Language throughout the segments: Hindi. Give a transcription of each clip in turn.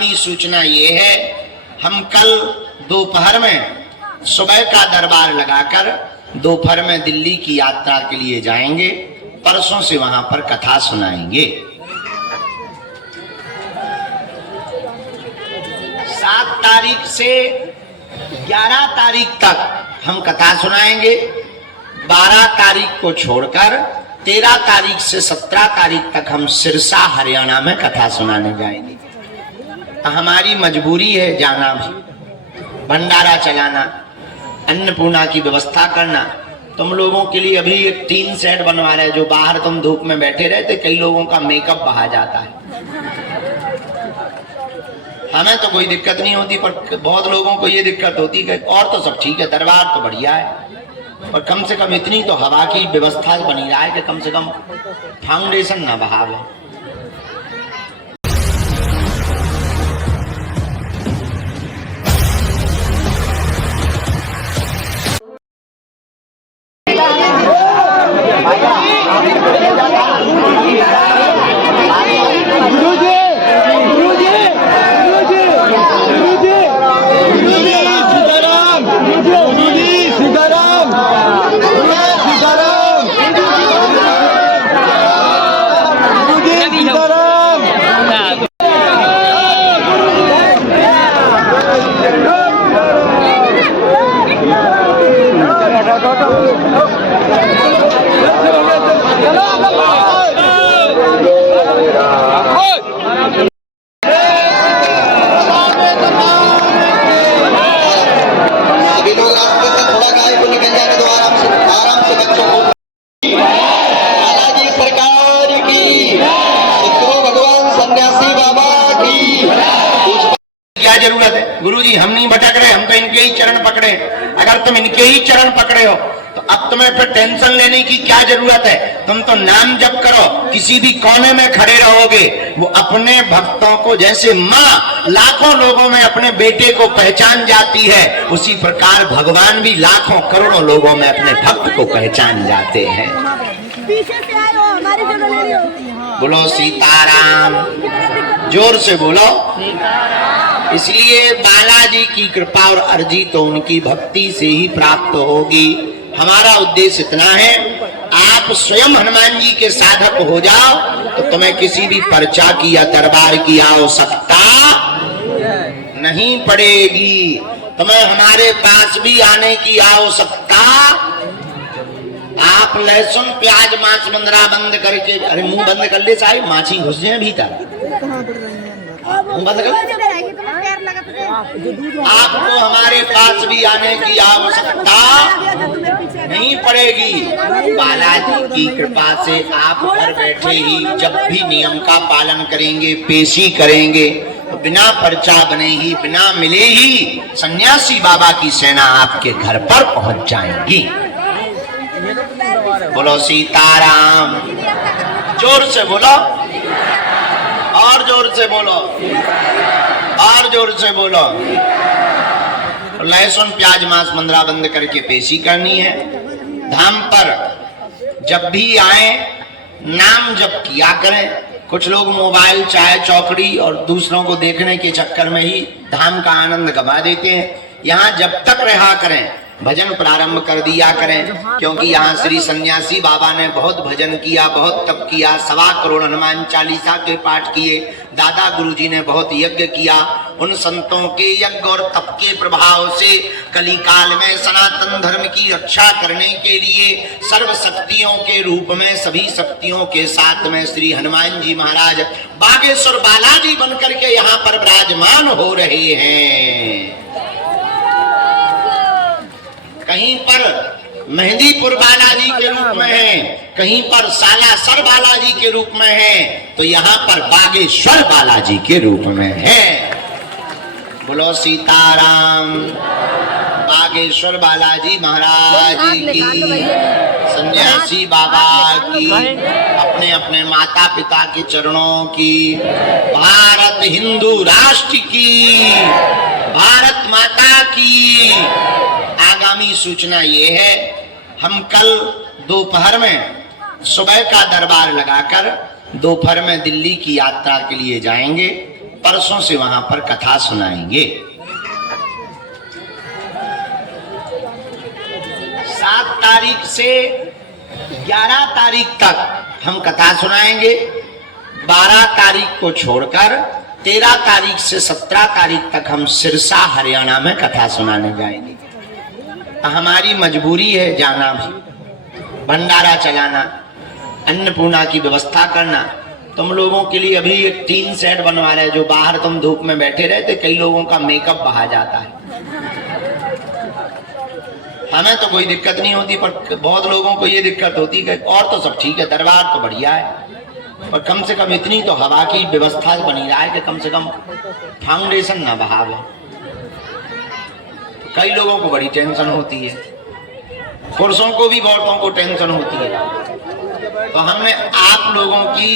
आगामी सूचना ये है, हम कल दोपहर में सुबह का दरबार लगाकर दोपहर में दिल्ली की यात्रा के लिए जाएंगे। परसों से वहां पर कथा सुनाएंगे। 7 तारीख से 11 तारीख तक हम कथा सुनाएंगे। 12 तारीख को छोड़कर 13 तारीख से 17 तारीख तक हम सिरसा हरियाणा में कथा सुनाने जाएंगे। तो हमारी मजबूरी है जाना भी, भंडारा चलाना, अन्नपूर्णा की व्यवस्था करना। तुम लोगों के लिए अभी एक टीन सेट बनवा रहे, जो बाहर तुम धूप में बैठे रहते, कई लोगों का मेकअप बहा जाता है। हमें तो कोई दिक्कत नहीं होती, पर बहुत लोगों को ये दिक्कत होती है। और तो सब ठीक है, दरबार तो बढ़िया है, और कम से कम इतनी तो हवा की व्यवस्था बनी रहा है कि कम से कम फाउंडेशन ना बहावे। जरूरत है गुरुजी, हम नहीं भटक रहे, हम तो इनके ही चरण पकड़े। अगर तुम इनके ही चरण पकड़े हो तो अब तुम्हें फिर टेंशन लेने की क्या जरूरत है। तुम तो नाम जप करो, किसी भी कोने में खड़े रहोगे। वो अपने भक्तों को जैसे माँ लाखों लोगों में अपने बेटे को पहचान जाती है, उसी प्रकार भगवान भी लाखों करोड़ों लोगों में अपने भक्त को पहचान जाते हैं। बोलो सीताराम, जोर से बोलो। इसलिए बालाजी की कृपा और अर्जी तो उनकी भक्ति से ही प्राप्त होगी। हमारा उद्देश्य इतना है, आप स्वयं हनुमान जी के साधक हो जाओ तो तुम्हें किसी भी पर्चा की या दरबार की आवश्यकता नहीं पड़ेगी। तुम्हें हमारे पास भी आने की आवश्यकता, आप लहसुन प्याज मांस मंदरा बंद करके, अरे मुंह बंद कर ले साहब, माछी घुस जाए भीतर, मुंह बंद कर। आपको हमारे पास भी आने की आवश्यकता नहीं पड़ेगी। बालाजी की कृपा से आप घर बैठे ही जब भी नियम का पालन करेंगे, पेशी करेंगे, तो बिना पर्चा बने ही, बिना मिले ही सन्यासी बाबा की सेना आपके घर पर पहुंच जाएगी। बोलो सीताराम, जोर से बोलो, और जोर से बोलो, और जोर से बोलो। लहसुन प्याज मांस मंदरा बंद करके पेशी करनी है। धाम पर जब भी आए नाम जप किया करें। कुछ लोग मोबाइल, चाय, चौकड़ी और दूसरों को देखने के चक्कर में ही धाम का आनंद गवा देते हैं। यहाँ जब तक रहा करें, भजन प्रारंभ कर दिया करें, क्योंकि यहाँ श्री सन्यासी बाबा ने बहुत भजन किया, बहुत तप किया, 1.25 करोड़ हनुमान चालीसा के पाठ किए। दादा गुरुजी ने बहुत यज्ञ किया। उन संतों के यज्ञ और तप के प्रभाव से कली काल में सनातन धर्म की रक्षा करने के लिए सर्व शक्तियों के रूप में, सभी शक्तियों के साथ में श्री हनुमान जी महाराज बागेश्वर बालाजी बनकर के यहाँ पर विराजमान हो रहे हैं। कहीं पर मेहंदीपुर बालाजी के रूप में है, कहीं पर सालासर बालाजी के रूप में है, तो यहाँ पर बागेश्वर बालाजी के रूप में है। बोलो सीताराम। बागेश्वर बालाजी महाराज की, सन्यासी बाबा की, अपने अपने माता पिता के चरणों की, भारत हिंदू राष्ट्र की, भारत माता की। आगामी सूचना ये है, हम कल दोपहर में सुबह का दरबार लगाकर दोपहर में दिल्ली की यात्रा के लिए जाएंगे। परसों से वहां पर कथा सुनाएंगे। 7 तारीख से 11 तारीख तक हम कथा सुनाएंगे। 12 तारीख को छोड़कर 13 तारीख से 17 तारीख तक हम सिरसा हरियाणा में कथा सुनाने जाएंगे। हमारी मजबूरी है जाना भी, भंडारा चलाना, अन्नपूर्णा की व्यवस्था करना। तुम लोगों के लिए अभी एक टीन सेट बनवा रहे, जो बाहर तुम धूप में बैठे रहते, कई लोगों का मेकअप बहा जाता है। हमें तो कोई दिक्कत नहीं होती, पर बहुत लोगों को ये दिक्कत होती है। और तो सब ठीक है, दरबार तो बढ़िया है, और कम से कम इतनी तो हवा की व्यवस्था बनी रहा है कि कम से कम फाउंडेशन ना बहावे। कई लोगों को बड़ी टेंशन होती है, पुरुषों को भी बहुतों को टेंशन होती है। तो हमने आप लोगों की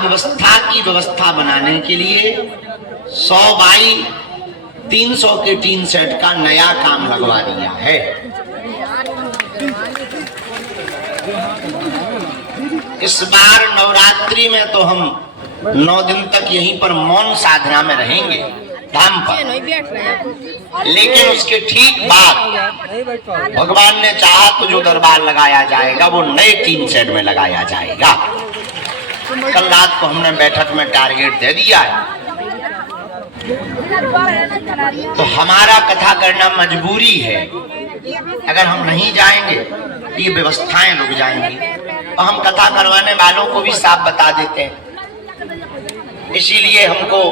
व्यवस्था की व्यवस्था बनाने के लिए 100 बाई 300 के टीन सेट का नया काम लगवा दिया है। इस बार नवरात्रि में तो हम 9 दिन तक यहीं पर मौन साधना में रहेंगे धाम पर, लेकिन उसके ठीक बाद भगवान ने चाहा तो जो दरबार लगाया जाएगा वो नए टीन सेट में लगाया जाएगा। कल रात को हमने बैठक में टारगेट दे दिया है। तो हमारा कथा करना मजबूरी है। अगर हम नहीं जाएंगे तो ये व्यवस्थाएं रुक जाएंगी, और हम कथा करवाने वालों को भी साफ बता देते हैं। इसीलिए हमको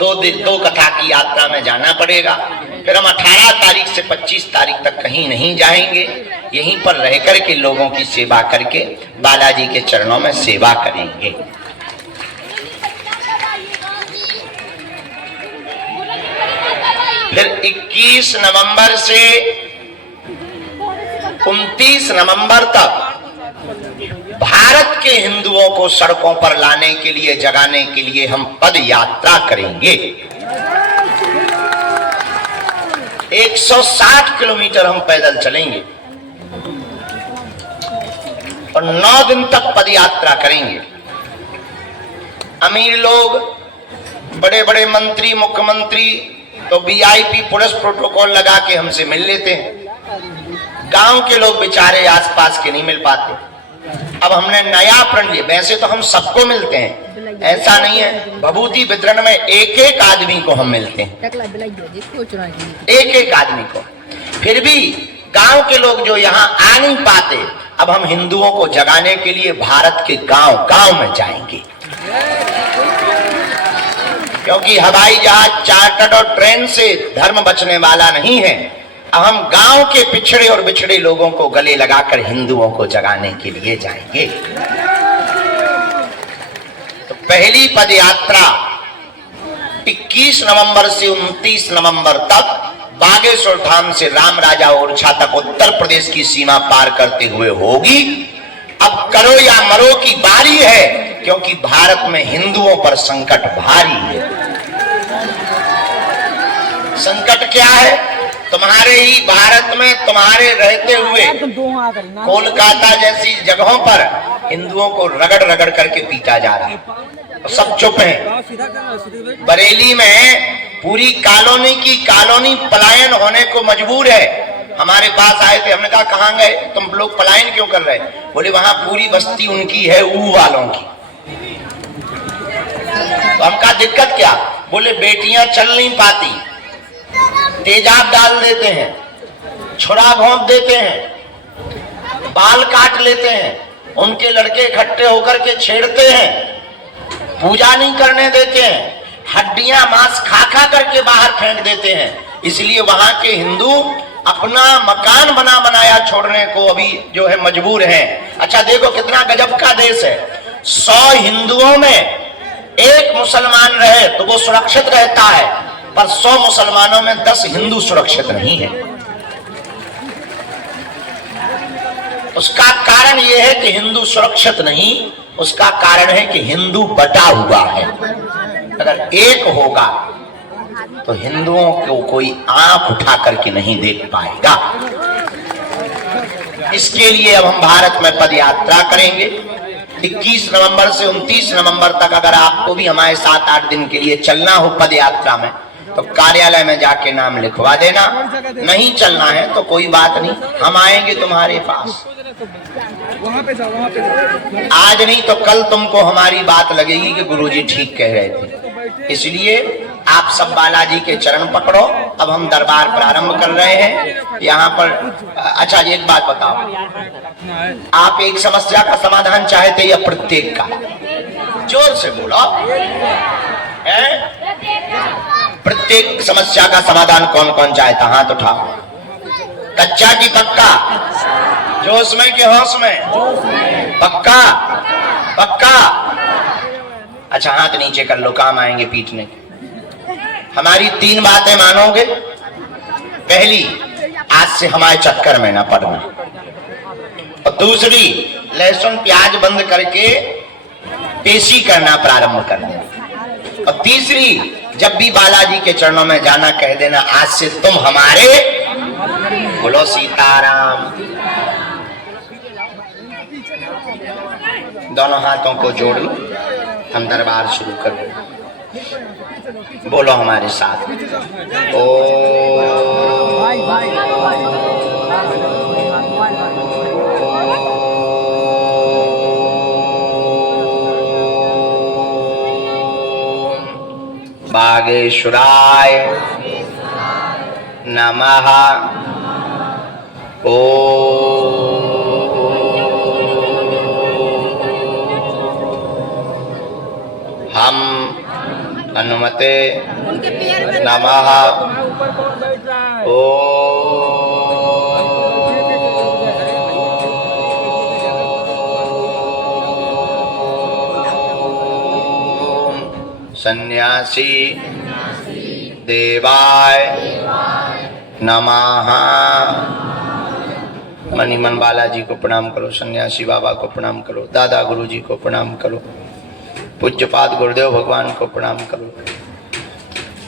2 कथा की यात्रा में जाना पड़ेगा। फिर हम 18 तारीख से 25 तारीख तक कहीं नहीं जाएंगे, यहीं पर रह करके लोगों की सेवा करके बालाजी के चरणों में सेवा करेंगे। फिर 21 नवंबर से 29 नवंबर तक भारत के हिंदुओं को सड़कों पर लाने के लिए, जगाने के लिए हम पद यात्रा करेंगे। 160 किलोमीटर हम पैदल चलेंगे और 9 दिन तक पद यात्रा करेंगे। अमीर लोग, बड़े बड़े मंत्री, मुख्यमंत्री तो वीआईपी पुलिस प्रोटोकॉल लगा के हमसे मिल लेते हैं। गांव के लोग बेचारे आसपास के नहीं मिल पाते। अब हमने नया प्रण लिया। वैसे तो हम सबको मिलते हैं, ऐसा नहीं है। भभूति वितरण में एक आदमी को हम मिलते हैं, एक आदमी को। फिर भी गांव के लोग जो यहाँ आ नहीं पाते, अब हम हिंदुओं को जगाने के लिए भारत के गांव गांव में जाएंगे। क्योंकि हवाई जहाज, चार्टर्ड और ट्रेन से धर्म बचने वाला नहीं है। अब हम गांव के पिछड़े और बिछड़े लोगों को गले लगाकर हिंदुओं को जगाने के लिए जाएंगे। तो पहली पद यात्रा 21 नवंबर से 29 नवंबर तक बागेश्वर धाम से राम राजा ओरछा तक उत्तर प्रदेश की सीमा पार करते हुए होगी। अब करो या मरो की बारी है, क्योंकि भारत में हिंदुओं पर संकट भारी है। संकट क्या है? तुम्हारे ही भारत में, तुम्हारे रहते हुए कोलकाता जैसी जगहों पर हिंदुओं को रगड़ रगड़ करके पीटा जा रहा है, सब चुप हैं। बरेली में पूरी कॉलोनी की कॉलोनी पलायन होने को मजबूर है। हमारे पास आए थे, हमने कहा कहाँ गए तुम लोग, पलायन क्यों कर रहे? बोले वहां पूरी बस्ती उनकी है, ऊ वालों की। तो हम कहा दिक्कत क्या? बोले बेटियां चल नहीं पाती, तेजाब डाल देते हैं, छुरा घोंप देते हैं, बाल काट लेते हैं, उनके लड़के इकट्ठे होकर के छेड़ते हैं, पूजा नहीं करने देते हैं, हड्डियां मांस खा खा करके बाहर फेंक देते हैं। इसलिए वहां के हिंदू अपना मकान बना बनाया छोड़ने को अभी जो है मजबूर हैं। अच्छा देखो कितना गजब का देश है। 100 हिंदुओं में 1 मुसलमान रहे तो वो सुरक्षित रहता है, पर 100 मुसलमानों में 10 हिंदू सुरक्षित नहीं है। उसका कारण यह है कि हिंदू सुरक्षित नहीं, उसका कारण है कि हिंदू बटा हुआ है। अगर एक होगा तो हिंदुओं को कोई आंख उठा करके नहीं देख पाएगा। इसके लिए अब हम भारत में पद यात्रा करेंगे। 21 नवंबर से 29 नवंबर तक अगर आपको भी हमारे 7-8 दिन के लिए चलना हो पद यात्रा में, तो कार्यालय में जाके नाम लिखवा देना। नहीं चलना है तो कोई बात नहीं, हम आएंगे तुम्हारे पास। वहाँ पे जाओ। आज नहीं तो कल तुमको हमारी बात लगेगी कि गुरुजी ठीक कह रहे थे। इसलिए आप सब बालाजी के चरण पकड़ो। अब हम दरबार प्रारंभ कर रहे हैं यहाँ पर। अच्छा, एक बात बताओ, आप एक समस्या का समाधान चाहते या प्रत्येक का? जोर से बोलो। प्रत्येक समस्या का समाधान कौन कौन चाहता? हाथ उठाओ। कच्चा की पक्का? जोश में कि होश में? पक्का पक्का। अच्छा, हाथ नीचे कर लो, काम आएंगे पीटने। हमारी 3 बातें मानोगे। पहली, आज से हमारे चक्कर में ना पड़ना। और दूसरी, लहसुन प्याज बंद करके पेशी करना प्रारंभ कर देना। और तीसरी, जब भी बालाजी के चरणों में जाना कह देना आज से तुम हमारे। बोलो सीताराम। दोनों हाथों को जोड़ लो, हम दरबार शुरू करो। बोलो हमारे साथ। ओ बागेश्वराय नमः। ओ हम हनुमते नमः। ओ सन्यासी देवाय नमः। मणिमन बालाजी को प्रणाम करो, सन्यासी बाबा को प्रणाम करो, दादा गुरुजी को प्रणाम करो, पूज्यपाद गुरुदेव भगवान को प्रणाम करो,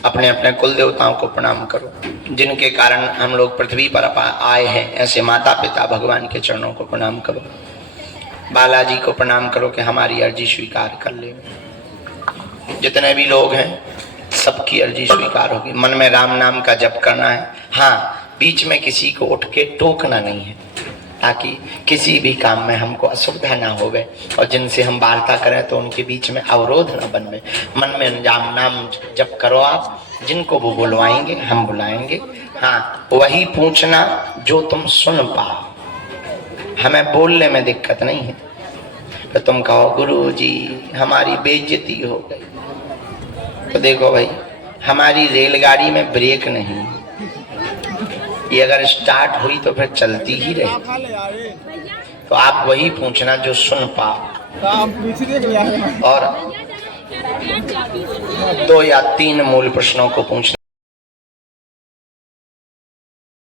अपने अपने कुल देवताओं को प्रणाम करो, जिनके कारण हम लोग पृथ्वी पर आए हैं। ऐसे माता पिता भगवान के चरणों को प्रणाम करो। बालाजी को प्रणाम करो कि हमारी अर्जी स्वीकार कर ले। जितने भी लोग हैं सबकी अर्जी स्वीकार होगी। मन में राम नाम का जप करना है। हाँ, बीच में किसी को उठ के टोकना नहीं है, ताकि किसी भी काम में हमको असुविधा ना होवे और जिनसे हम वार्ता करें तो उनके बीच में अवरोध ना बनवे। मन में राम नाम जप करो आप, जिनको वो बुलवाएंगे हम बुलाएंगे। हाँ, वही पूछना जो तुम सुन पाओ। हमें बोलने में दिक्कत नहीं है, तो तुम कहो गुरु जी हमारी बेइज्जती हो गई, तो देखो भाई हमारी रेलगाड़ी में ब्रेक नहीं, ये अगर स्टार्ट हुई तो फिर चलती ही रही। तो आप वही पूछना जो सुन पाओ, और 2 या 3 मूल प्रश्नों को पूछना।